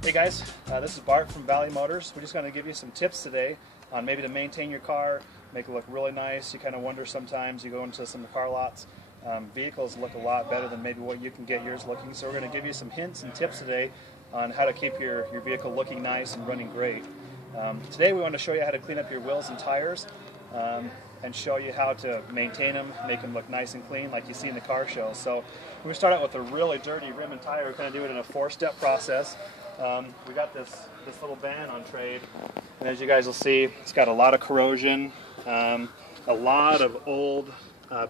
Hey guys, this is Bart from Valley Motors. We're just going to give you some tips today on maybe to maintain your car, make it look really nice. You kind of wonder sometimes, you go into some car lots, vehicles look a lot better than maybe what you can get yours looking. So we're going to give you some hints and tips today on how to keep your vehicle looking nice and running great. Today we want to show you how to clean up your wheels and tires and show you how to maintain them, make them look nice and clean like you see in the car show. So we're going to start out with a really dirty rim and tire. We're going to do it in a 4-step process. We got this little van on trade, and as you guys will see, it's got a lot of corrosion, a lot of old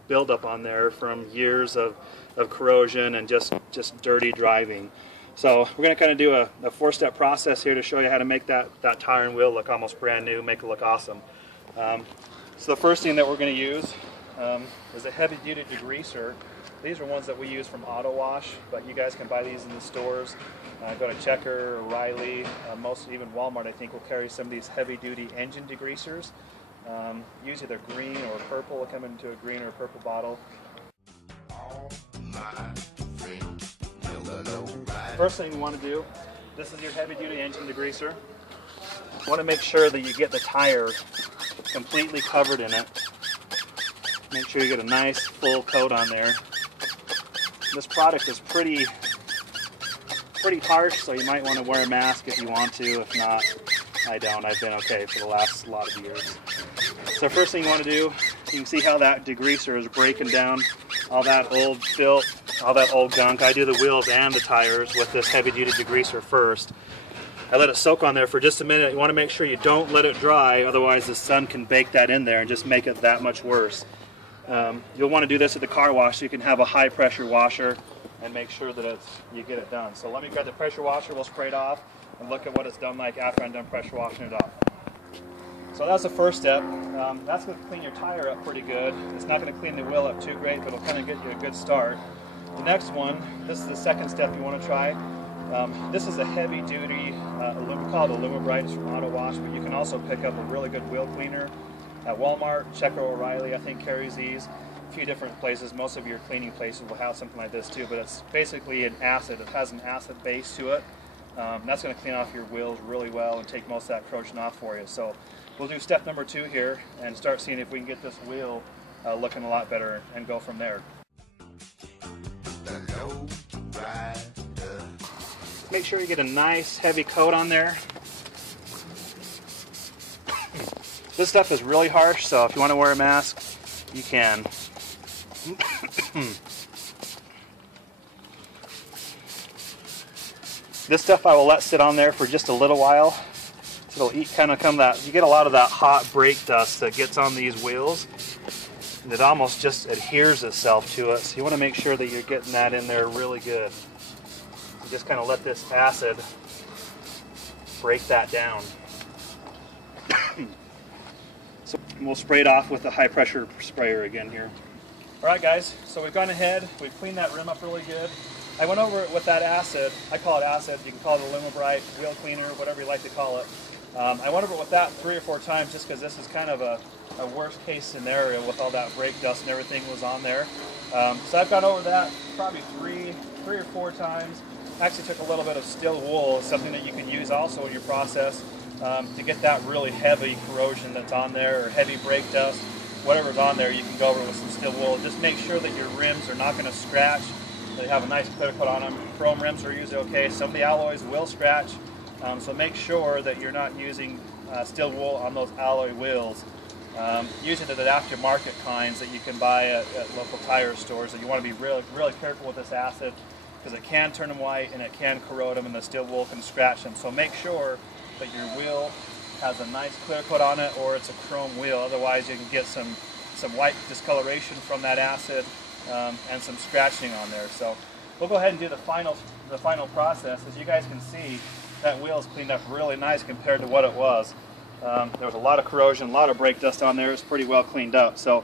buildup on there from years of corrosion and just dirty driving. So we're going to kind of do a 4-step process here to show you how to make that tire and wheel look almost brand new, make it look awesome. So the first thing that we're going to use is a heavy-duty degreaser. These are ones that we use from Auto Wash, but you guys can buy these in the stores. Go to Checker, O'Reilly, most even Walmart I think will carry some of these heavy-duty engine degreasers. Usually they're green or purple. They come into a green or purple bottle. First thing you want to do, this is your heavy-duty engine degreaser. You want to make sure that you get the tire completely covered in it. Make sure you get a nice full coat on there. This product is pretty harsh, so you might want to wear a mask if you want to. If not, I don't. I've been okay for the last lot of years. So first thing you want to do, you can see how that degreaser is breaking down all that old filth, all that old gunk. I do the wheels and the tires with this heavy-duty degreaser first. I let it soak on there for just a minute. You want to make sure you don't let it dry, otherwise the sun can bake that in there and just make it that much worse. You'll want to do this at the car wash so you can have a high pressure washer and make sure that you get it done. So let me grab the pressure washer, we'll spray it off and look at what it's done like after I'm done pressure washing it off. So that's the first step. That's going to clean your tire up pretty good. It's not going to clean the wheel up too great, but it'll kind of get you a good start. The next one, this is the second step you want to try. This is a heavy-duty, we call it Allumabrite. It's from Auto Wash, but you can also pick up a really good wheel cleaner at Walmart. Checker, O'Reilly, I think, carries these. A few different places. Most of your cleaning places will have something like this too, but it's basically an acid. It has an acid base to it. That's going to clean off your wheels really well and take most of that corrosion off for you. So we'll do step number 2 here and start seeing if we can get this wheel looking a lot better and go from there. Make sure you get a nice heavy coat on there. This stuff is really harsh, so if you want to wear a mask, you can. This stuff I will let sit on there for just a little while. So it'll kind of come that, you get a lot of that hot brake dust that gets on these wheels. And it almost just adheres itself to it. So you want to make sure that you're getting that in there really good. So just kind of let this acid break that down. So we'll spray it off with a high pressure sprayer again here. Alright guys, so we've gone ahead, we've cleaned that rim up really good. I went over it with that acid. I call it acid, you can call it Allumabrite, wheel cleaner, whatever you like to call it. I went over it with that 3 or 4 times just because this is kind of a worst case scenario with all that brake dust and everything was on there. So I've gone over that probably 3 or 4 times. I actually took a little bit of steel wool, something that you can use also in your process to get that really heavy corrosion that's on there, or heavy brake dust, whatever's on there. You can go over with some steel wool. Just make sure that your rims are not going to scratch. They have a nice clear coat on them. Chrome rims are usually okay. Some of the alloys will scratch, so make sure that you're not using steel wool on those alloy wheels. Usually they're the aftermarket kinds that you can buy at local tire stores. And you want to be really careful with this acid because it can turn them white and it can corrode them, and the steel wool can scratch them. So make sure that your wheel has a nice clear coat on it, or it's a chrome wheel. Otherwise you can get some white discoloration from that acid and some scratching on there. So we'll go ahead and do the final process. As you guys can see, that wheel is cleaned up really nice compared to what it was. There was a lot of corrosion, a lot of brake dust on there. It's pretty well cleaned up. So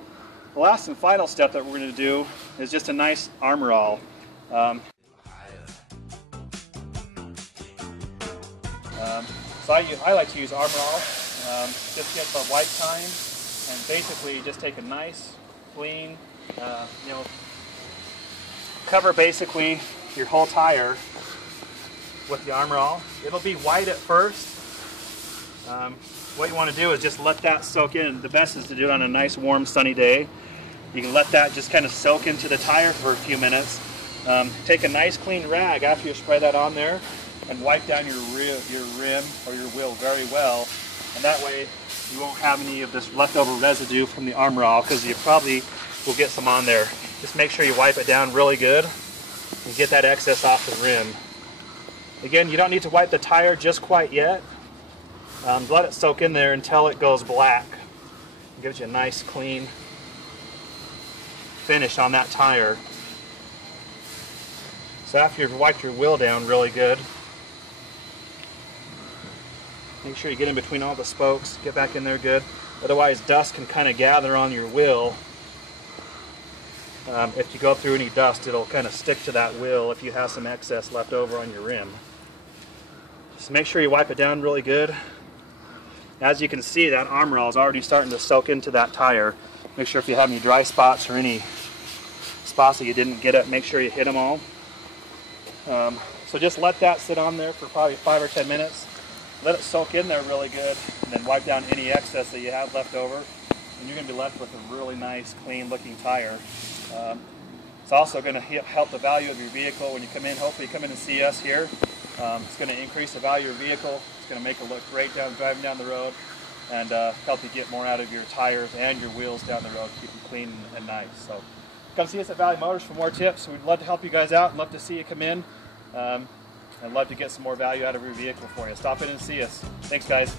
the last and final step that we're going to do is just a nice armor all. So I like to use Armor All. Just get the white kind and basically just take a nice, clean, cover basically your whole tire with the Armor All. It'll be white at first. What you want to do is just let that soak in. The best is to do it on a nice warm sunny day. You can let that just kind of soak into the tire for a few minutes. Take a nice clean rag after you spray that on there and wipe down your rim or your wheel very well, and that way you won't have any of this leftover residue from the Armor All, because you probably will get some on there. Just make sure you wipe it down really good and get that excess off the rim. Again, you don't need to wipe the tire just quite yet. Let it soak in there until it goes black. It gives you a nice clean finish on that tire. So after you've wiped your wheel down really good, make sure you get in between all the spokes, get back in there good. Otherwise dust can kind of gather on your wheel. If you go through any dust, it'll kind of stick to that wheel if you have some excess left over on your rim. Just make sure you wipe it down really good. As you can see, that Armor All is already starting to soak into that tire. Make sure if you have any dry spots or any spots that you didn't get it, make sure you hit them all. So just let that sit on there for probably 5 or 10 minutes. Let it soak in there really good, and then wipe down any excess that you have left over, and you're going to be left with a really nice, clean looking tire. It's also going to help the value of your vehicle when you come in. Hopefully you come in and see us here. It's going to increase the value of your vehicle. It's going to make it look great driving down the road, and help you get more out of your tires and your wheels down the road, keep them clean and nice. So come see us at Valley Motors for more tips. We'd love to help you guys out and love to see you come in, and love to get some more value out of your vehicle for you. Stop in and see us. Thanks, guys.